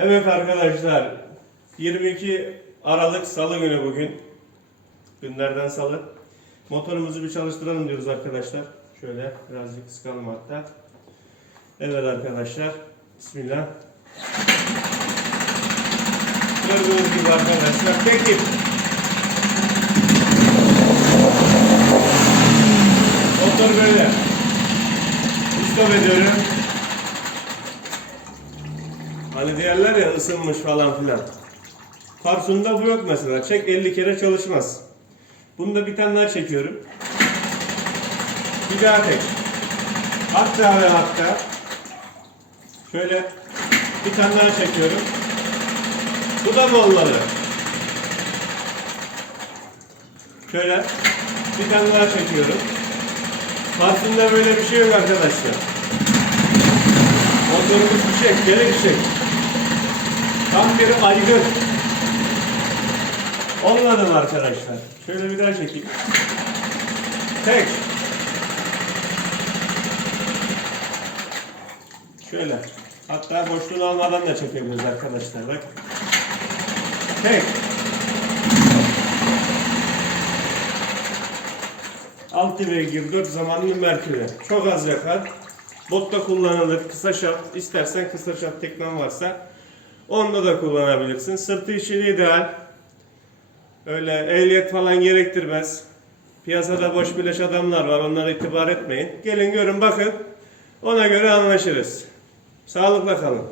Evet arkadaşlar 22 Aralık Salı günü bugün. Günlerden salı. Motorumuzu bir çalıştıralım diyoruz arkadaşlar. Şöyle birazcık kıskalım hatta. Evet arkadaşlar. Bismillah. Gördüğünüz gibi arkadaşlar tek ip. Motor böyle. Stop ediyorum. Hani diğerler ya ısınmış falan filan. Parsunda bu yok mesela. Çek 50 kere çalışmaz. Bunu da bir tane daha çekiyorum. Bir daha tek. Hatta ve hatta şöyle bir tane daha çekiyorum. Bu da molları. Şöyle bir tane daha çekiyorum. Parsunda böyle bir şey yok arkadaşlar. Motorumuz bir şey, gene bir şey. Tam bir aygır. Olmadı mı arkadaşlar? Şöyle bir daha çekeyim. Tek. Şöyle. Hatta boşluğunu almadan da çekebiliriz arkadaşlar. Bak. Tek. Altı beygir 4 zamanlı merküre. Çok az yakar. Botta kullanılır. Kısa şaft. istersen kısa şaft teknen varsa onda da kullanabilirsin. Sırtı için ideal. Öyle ehliyet falan gerektirmez. Piyasada boş bileş adamlar var. Onlara itibar etmeyin. Gelin görün bakın. Ona göre anlaşırız. Sağlıkla kalın.